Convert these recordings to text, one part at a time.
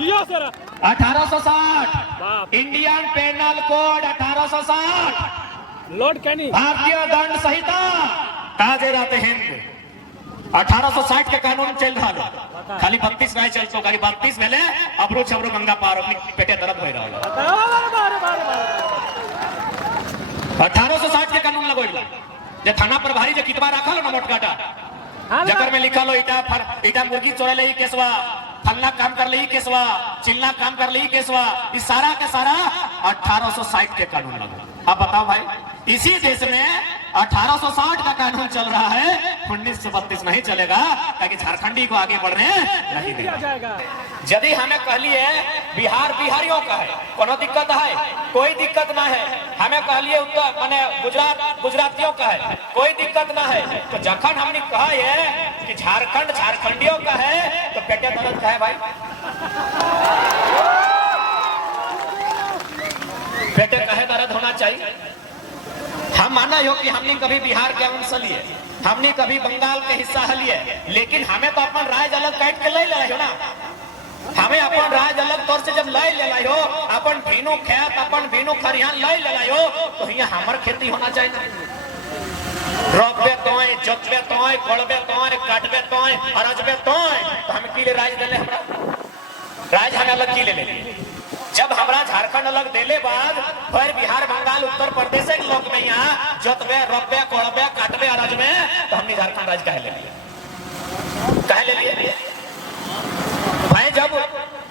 1860 Indian panel code 1860 Lord कैनी भारतीय दंड संहिता ताजे रहते हिंद 1860 के कानून चल रहा है। खाली 32 नहीं चलतो, खाली 32 भेले अबरो छबरो गंगा पार अपनी पेटे दर्द हो रहा है। 1860 के कानून लगोइला जे थाना प्रभारी जे कितबा राखल न मोटकाटा जकर में लिखल हो इटा मुर्गी चोरे ले केसवा, फलना काम कर ले केसवा, चिल्ला काम कर ले केसवा, इस सारा के सारा 1860 के कानून लगा। अब बताओ भाई, इसी देश में 1860 का कानून चल रहा है, 1932 नहीं चलेगा, ताकि झारखंडी को आगे बढ़ने नहीं देगा। यदि हमें कहलिए बिहार बिहारियों का है, कोनो दिक्कत है? कोई दिक्कत ना है। हमें कहलिए उत्तर माने गुजरात गुजरातियों का है, कोई दिक्कत ना है। तो जखन हमने कहा है कि झारखंड झारखंडियों का है, तो पेटे दर्द का है भाई। पेटे कहे दर्द होना चाहिए। हम माना हो कि हमने कभी बिहार के अंश लिए, हमने कभी बंगाल के हिस्सा लिए, लेकिन हमें तो अपन राज्य अलग काट के ले ले हो ना। हमें अपन राज्य अलग तौर से जब ले ले हो, अपन भीनो खेत अपन भीनो खरिहान ले ले हो, तो यहाँ हमार खेती होना चाहिए। रोपबे तोय, जोतबे तोय, कोड़बे तोय, काटबे तोय, अरजबे तोय, तो हम की ले राज्य ले हमरा राज्य हमें अलग की ले। जब हमारा झारखंड अलग देले बाद फिर बिहार बंगाल उत्तर प्रदेश के लोग में यहाँ जोतबे रोपबे कोड़बे काटबे अरजबे, तो हमने झारखंड राज्य कहे ले लिए भाई। जब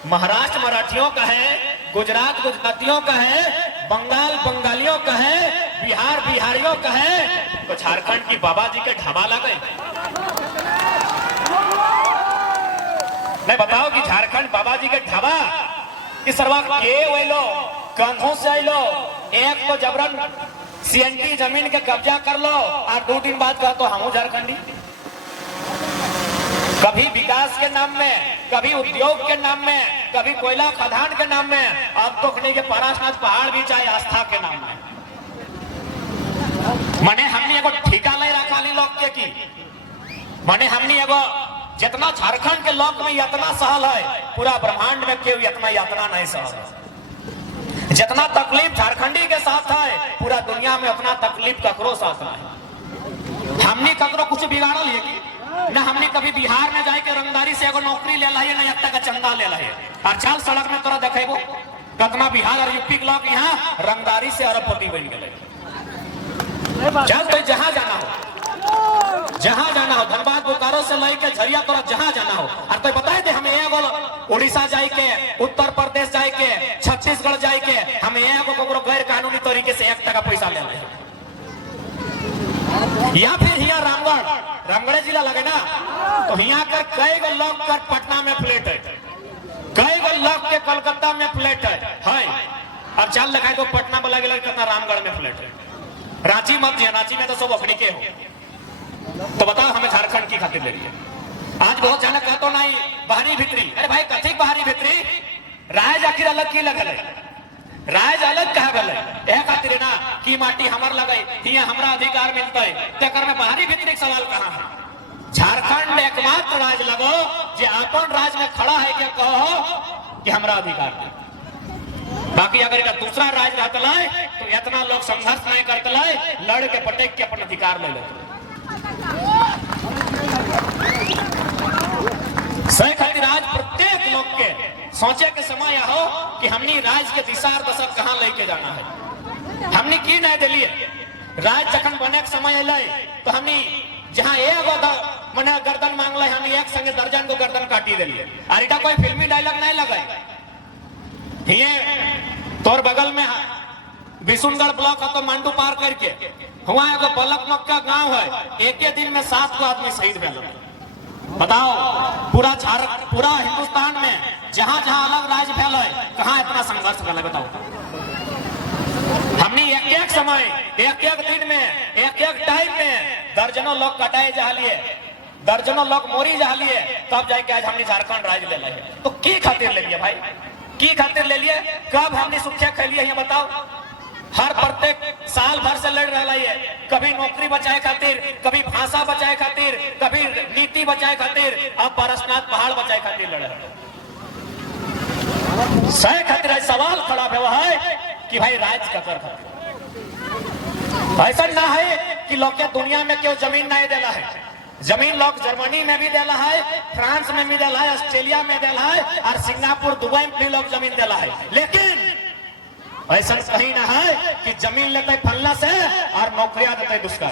महाराष्ट्र मराठियों का है, गुजरात गुजरातियों का है, बंगाल बंगालियों का है, बिहार बिहारियों का है, तो झारखंड की बाबा जी के ढाबा लगे। मैं बताओ कि झारखंड बाबा जी के ढाबा कि सरवा के वेलो कंधों से आइलो, एक तो जबरन सीएनटी जमीन के कब्जा कर लो और 2 दिन बाद कहा तो हम झारखंडी। कभी विकास के नाम में, कभी उद्योग के नाम में, कभी कोयला खदान के नाम में, अब तो खड़ी के पारानाथ पहाड़ भी चाहे आस्था के नाम में। मने हमने एगो ठिका ले रखा ली लोग के की, मने हमने एगो जितना झारखंड के लोग में यातना सहल है, पूरा ब्रह्मांड में केवल इतना यातना नहीं सहल। जितना तकलीफ झारखंडी के साथ है, पूरा दुनिया में उतना तकलीफ ककरो साथ है। हमने ककरो कुछ बिगाड़ल है कि ना? हमने कभी बिहार में जाके रंगदारी से एगो नौकरी ले ला है, ना एक का चंदा ले ला है। और चल सड़क में तोरा देखेबो कतना बिहार और यूपी के लोग यहाँ रंगदारी से अरबपति बन गए। चल तो जहां जाना हो, धनबाद बोकारो से लेके झरिया तोरा जहां जाना हो, और तो बताए थे हमें एगो उड़ीसा जाए के, उत्तर प्रदेश जाए के, छत्तीसगढ़ जाए के, हमें एगो गैर कानूनी तरीके से 1 टका पैसा ले रहे, या फिर यहाँ रामगढ़ जिला लगे ना, तो यहाँ कर कई गो लोग कर पटना में फ्लैट है, कई गो लोग के कलकत्ता में फ्लैट है। अब चल दिखाए तो पटना में लगे कितना रामगढ़ में फ्लैट है। रांची मत दिया, रांची में तो सब अखड़ी के हो। तो बताओ हमें झारखंड की खातिर ले लिए। आज बहुत जाना कहतो नहीं बाहरी भीतरी, अरे भाई कथिक बाहरी भीतरी, राज आखिर अलग की लगल है, राज अलग कहा गल है खातिर ना कि माटी हमार लगे, हिया हमरा अधिकार मिलता है, तेकर में बाहरी भीतरी सवाल कहाँ है? झारखंड एकमात्र राज लगो जे अपन राज में खड़ा है कि कहो कि हमरा अधिकार है। बाकी अगर एक दूसरा राज रहता है तो इतना लोग संघर्ष नहीं करते, लड़ के पटेक के अपन अधिकार ले लेते। सही खातिर आज प्रत्येक लोग के सोचे के समय हो कि हमने राज के दिशा दशा कहाँ लेके जाना है। हमने की नहीं दिलिए राज जखन बने के समय अल तो हमने जहाँ एगो मने गर्दन मांगल, हमने एक संगे दर्जन को गर्दन काटी दिलिए। और इटा कोई फिल्मी डायलॉग नहीं लगे। ये तोर बगल में बिशुनगढ़ ब्लॉक है तो मांडू पार करके हुआ एगो बलक मक्का गांव है, एक ही दिन में 7 को आदमी शहीद भेल। बताओ पूरा हिंदुस्तान में जहां जहां अलग राज्य भेल है, कहां इतना संघर्ष भेल? बताओ। हमने एक समय एक दिन में एक टाइम में दर्जनों लोग कटाए जा लिए, दर्जनों लोग मोरी जा लिए, तब जाके आज हमने झारखंड राज्य ले लिया। तो की खातिर ले लिए भाई? की खातिर ले लिए? कब हमने सुखिया खेलिए ये बताओ? हर प्रत्येक साल भर से लड़ रहा है, कभी नौकरी बचाए खातिर, कभी भाषा बचाए खातिर, कभी नीति बचाए खातिर, अब पारसनाथ पहाड़ बचाए खातिर लड़ रहा है। सही खातिर सवाल खड़ा हुआ है कि भाई राज का कर ऐसा ना है कि लोग के दुनिया में क्यों जमीन नहीं देला है। जमीन लोग जर्मनी में भी देला है, फ्रांस में भी देला है, ऑस्ट्रेलिया में देला है और सिंगापुर दुबई में भी लोग जमीन देला है। लेकिन ऐसा कहीं ना है कि जमीन लेते फलना से और नौकरियां देते दूसरा।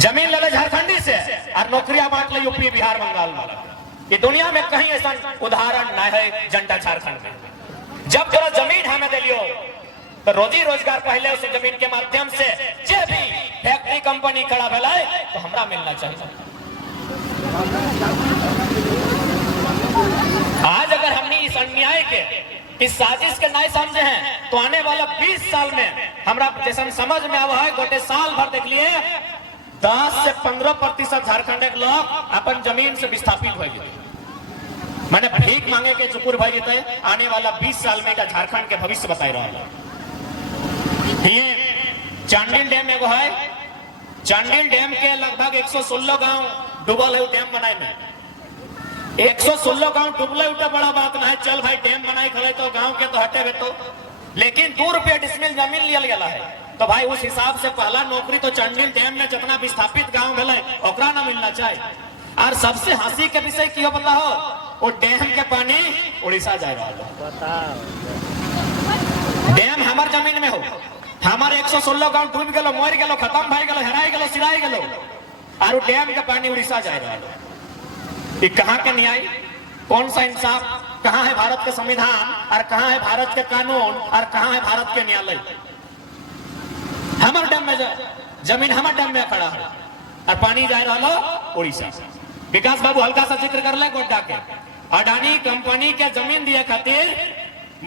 जमीन ले ले झारखंडी से और नौकरियां बांट ले यूपी बिहार बंगाल वाला। ये दुनिया में कहीं ऐसा उदाहरण नहीं है जनता झारखंड में। जब जरा जमीन हमें दे लियो तो रोजी रोजगार पहले उस जमीन के माध्यम से जे भी फैक्ट्री कंपनी खड़ा भला तो हमरा मिलना चाहिए। आज अगर हमने इस अन्याय के, इस साजिश के नहीं समझे हैं तो आने वाला 20 साल में हमरा जैसा समझ में आवा है गोटे साल भर देख लिए 10 से 15% झारखंड के लोग अपन जमीन से विस्थापित हो गए। मैंने भीख मांगे के चुकुर भाई जीते आने वाला 20 साल में झारखंड के भविष्य बताई रहा है। ये चांडिल डैम एगो है, चांडिल डैम के लगभग 116 गांव डूबल है। डैम बनाए में 116 गांव डूबले उठा बड़ा बात ना है। चल भाई डैम बनाए खड़े तो गांव के तो हटे हुए तो, लेकिन 2 रुपया डिसमिल जमीन लिया गया है। तो भाई उस हिसाब से पहला नौकरी तो चांडिल डैम में जितना विस्थापित गांव गए ओकरा ना मिलना चाहिए। और सबसे हंसी के विषय क्यों पता हो, वो डैम के पानी उड़ीसा जा रहा है। डैम हमार जमीन में हो, हमारे 116 गांव डूब गलो, मर गलो, खत्म भाई गलो, हराई गलो, सिराई गलो और डैम के पानी उड़ीसा जा रहा है। ये कहाँ के न्याय, कौन सा इंसाफ, कहाँ है भारत का संविधान और कहाँ है भारत के कानून और कहाँ है भारत के न्यायालय। हमारे डैम में जमीन हमारे डैम में खड़ा है और पानी जा रहा उड़ीसा। विकास बाबू हल्का सा जिक्र कर ले गोड्डा के अडानी कंपनी के जमीन दिए खातिर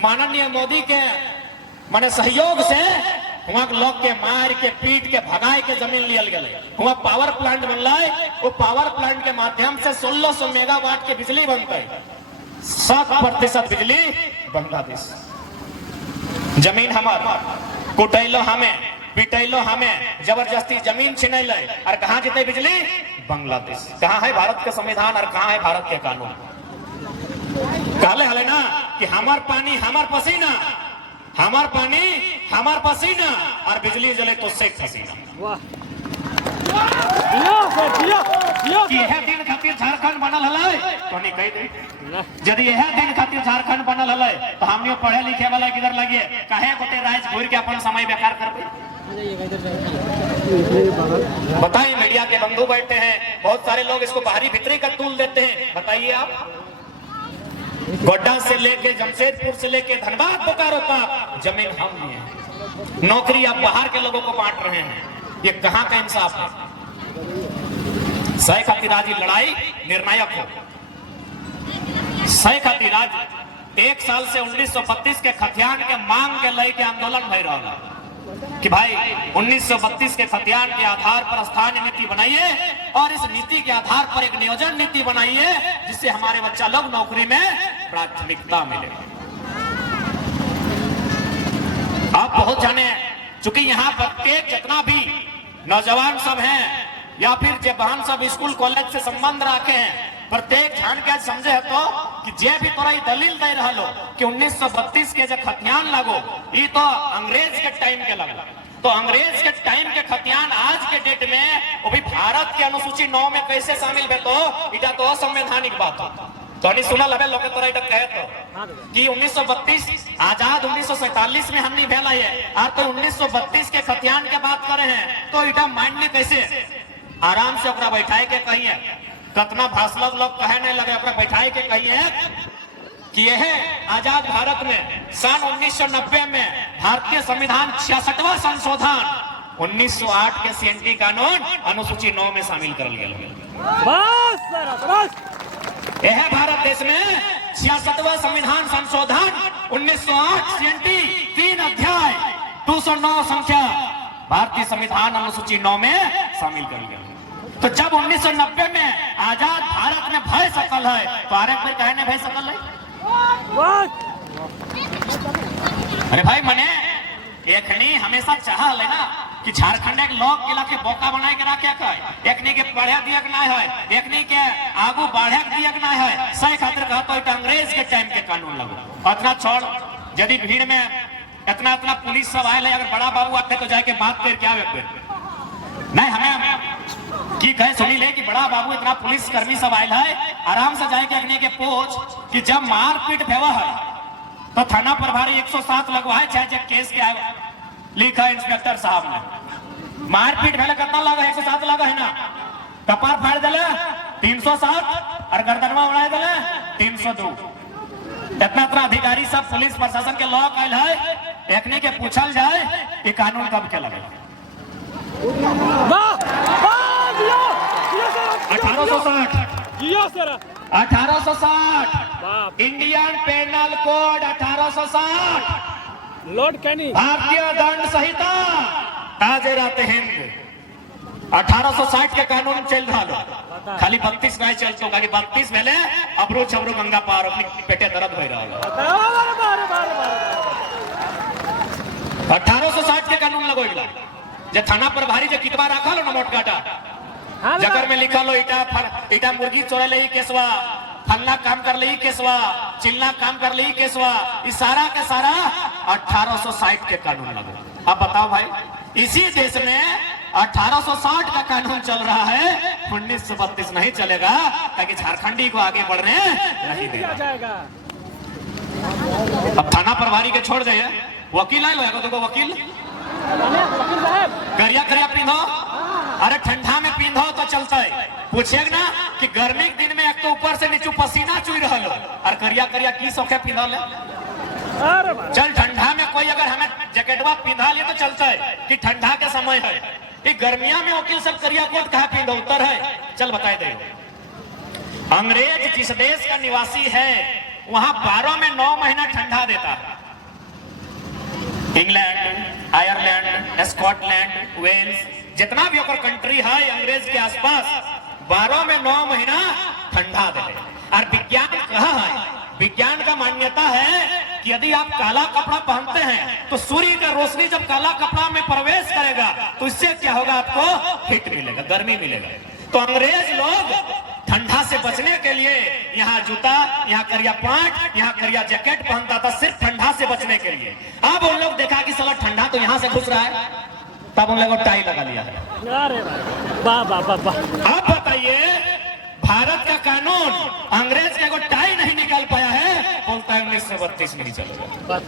माननीय मोदी के माने सहयोग से वहां लोग के मार के पीट के भगाए के जमीन लियल गए। वहां पावर प्लांट बनला है, वो पावर प्लांट के माध्यम से 1600 मेगावाट के बिजली बनता है। 7% बिजली बांग्लादेश। जमीन हमारा, कुटैलो हमें, पिटैलो हमें, जबरदस्ती जमीन छीन ले और कहाँ जीते बिजली बांग्लादेश। कहाँ है भारत के संविधान और कहाँ है भारत के कानून। कहले हले ना कि हमार पानी हमार पसीना, हमार पानी हमार पसीना और बिजली जले तो शेख हसीना। कि यह दिन खातिर झारखंड बनल हलै तो नहीं कह दे, यदि यह दिन खातिर झारखंड बनल हलै तो हमने पढ़े लिखे वाला किधर लगे काहे गोटे राज घूर के अपन समय बेकार करबे। बताइए, मीडिया के बंधु बैठे हैं, बहुत सारे लोग इसको बाहरी भीतरी का तूल देते हैं। बताइए आप, गोड्डा से लेके जमशेदपुर से लेके धनबाद बोकारो तक जमीन हम लिए, नौकरी आप बाहर के लोगों को बांट रहे हैं। ये कहां का इंसाफ है। सही खातिर आज लड़ाई निर्णायक हो। सही खातिर आज 1 साल से 1932 के खतियान के मांग के लेके आंदोलन भय रहा कि भाई 1932 के खतियान के आधार पर स्थानीय नीति बनाइए और इस नीति के आधार पर एक नियोजन नीति बनाइए जिससे हमारे बच्चा लोग नौकरी में प्राथमिकता मिले। आप बहुत जाने चूंकि यहाँ प्रत्येक जितना भी नौजवान सब हैं या फिर जे बहन सब स्कूल कॉलेज से संबंध रखे हैं, प्रत्येक जान के समझे है तो कि जे भी तोरा दलील दे रहा लो कि 1932 के जो खतियान लागो ये तो अंग्रेज के टाइम के लगो, तो अंग्रेज के टाइम के खतियान आज के डेट में वो भी भारत के अनुसूची 9 में कैसे शामिल है तो इटा तो असंवैधानिक बात हो। तो नहीं सुना लगे लोग तोरा इटा कहे तो कि 1932 आजाद 1947 में हमने भेला है और तो 1932 के खतियान के बात करे हैं तो इटा माइंड कैसे आराम से ओकरा बैठाए के कहिए, कतना भाषण लोग कहे नहीं लगे, ओकरा बैठाए के कहिए कि यह आजाद भारत में सन 1990 में भारतीय संविधान 66वां संशोधन 1908 के सीएनटी कानून अनुसूची 9 में शामिल कर लिया गया। यह भारत देश में 66वां संविधान संशोधन 1908 सीएनटी 3 अध्याय 209 संख्या भारतीय संविधान अनुसूची 9 में शामिल कर लिया। तो जब 1990 में आजाद भारत में भय सकल है तो आरे फिर कहे नहीं भय सकल है। अरे भाई मने एखनी हमेशा चाह ले ना कि झारखंड एक लोग किला के बोका बनाए के रखे है, एकनी के पढ़े दियक ना है, एकनी के आगू बढ़े दियक ना है, सही खातिर कहतो है अंग्रेज के टाइम के कानून लगो। इतना छोड़, यदि भीड़ में इतना इतना पुलिस सब आए, अगर बड़ा बाबू आते तो जाके बात कर क्या नहीं, हमें की कहे सुनी ले कि बड़ा बाबू इतना पुलिस कर्मी सब आयल है, आराम से जाके अग्नि के पूछ कि जब मारपीट भेवा है तो थाना प्रभारी 107 लगवाए, चाहे केस के आए लिखा इंस्पेक्टर साहब ने। मारपीट भेले कितना लगा, 107 लगा है ना, कपार फाड़ दिले 307 और गर्दनवा उड़ा दिले 302। इतना इतना अधिकारी सब पुलिस प्रशासन के लोग आयल है, एकने के पूछल जाए कि कानून कब के लगे। 1860 इंडियन पेनल कोड 1860 लॉर्ड कैनी भारतीय दंड संहिता ताजे रहते हिंद 1860 के कानून चल रहा लो, खाली 32 नहीं चलते, 32 पहले अबरू छबरू गंगा पार अपनी पेटे दर्द हो रहा। 1860 के कानून लगो जे थाना प्रभारी जे कितबा रखा लो ना मोट काटा, जगर में लिखा लो इटा मुर्गी चोरे ले केसवा, फलना काम कर ले केसवा, चिल्ला काम कर ले केसवा, इस सारा के सारा 1860 के कानून लगो। अब बताओ भाई, इसी देश में 1860 का कानून चल रहा है, 1932 नहीं चलेगा, ताकि झारखंडी को आगे बढ़ने नहीं देगा। अब थाना प्रभारी के छोड़ जाइए, वकील आए लो देखो, वकील करिया करिया पींधो, अरे ठंडा में पींधो तो चलता है। पूछेगा ना कि गर्मी के दिन में एक तो ऊपर से नीचे पसीना चुई रहा लो, और करिया करिया की सौखे पींधो ले। चल ठंडा में कोई अगर हमें जैकेटवा पींधा ले तो चलता है कि ठंडा के समय है, कि गर्मिया में वकील सब करिया कोट कहा पींधो उत्तर है। चल बताए दे, अंग्रेज जिस देश का निवासी है वहां 12 में 9 महीना ठंडा देता है। इंग्लैंड, आयरलैंड, स्कॉटलैंड, वेल्स, जितना भी ओकर कंट्री है अंग्रेज के आसपास 12 में 9 महीना ठंडा दे। और विज्ञान कहा है, विज्ञान का मान्यता है कि यदि आप काला कपड़ा पहनते हैं तो सूर्य का रोशनी जब काला कपड़ा में प्रवेश करेगा तो इससे क्या होगा, आपको हीट मिलेगा, गर्मी मिलेगा। तो अंग्रेज लोग ठंडा से बचने के लिए यहाँ जूता, यहाँ करिया पैंट, यहाँ करिया जैकेट पहनता था, सिर्फ ठंडा से बचने के लिए। अब उन लोग देखा कि साला ठंडा तो यहाँ से घुस रहा है, तब उन लोगों टाई लगा लिया है। अब बताइए, भारत का कानून अंग्रेज का कोई टाई नहीं निकाल पाया है, बोलता है 1932 नहीं चलेगा।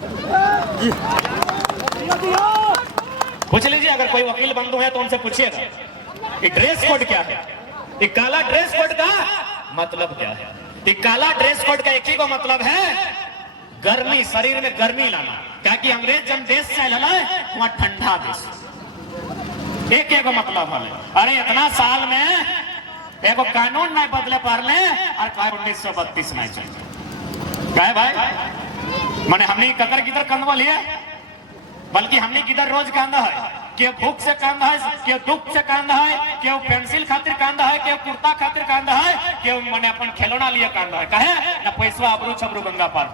पूछ लीजिए, अगर कोई वकील बंधु है तो उनसे पूछिएगा कि ड्रेस कोड क्या है, ये काला ड्रेस कोड का मतलब क्या है। ये काला ड्रेस कोड का एक ही को मतलब है गर्मी, शरीर में गर्मी लाना, क्या कि अंग्रेज जब देश से लड़ा वहां ठंडा देश, एक एक मतलब है। अरे इतना साल में एक कानून नहीं बदले पारले और 1932 नहीं चले क्या है भाई। मैंने हमने कतर किधर कंधवा लिया, बल्कि हमने किधर रोज कांदा है, के भूख से कांदा है, के दुख से कांदा है, के पेंसिल खातिर कांदा है, के कुर्ता खातिर कांदा है, के मैंने अपन खिलौना लिए कांदा है, कहे ना पैसा अबरू छबरू गंगा पार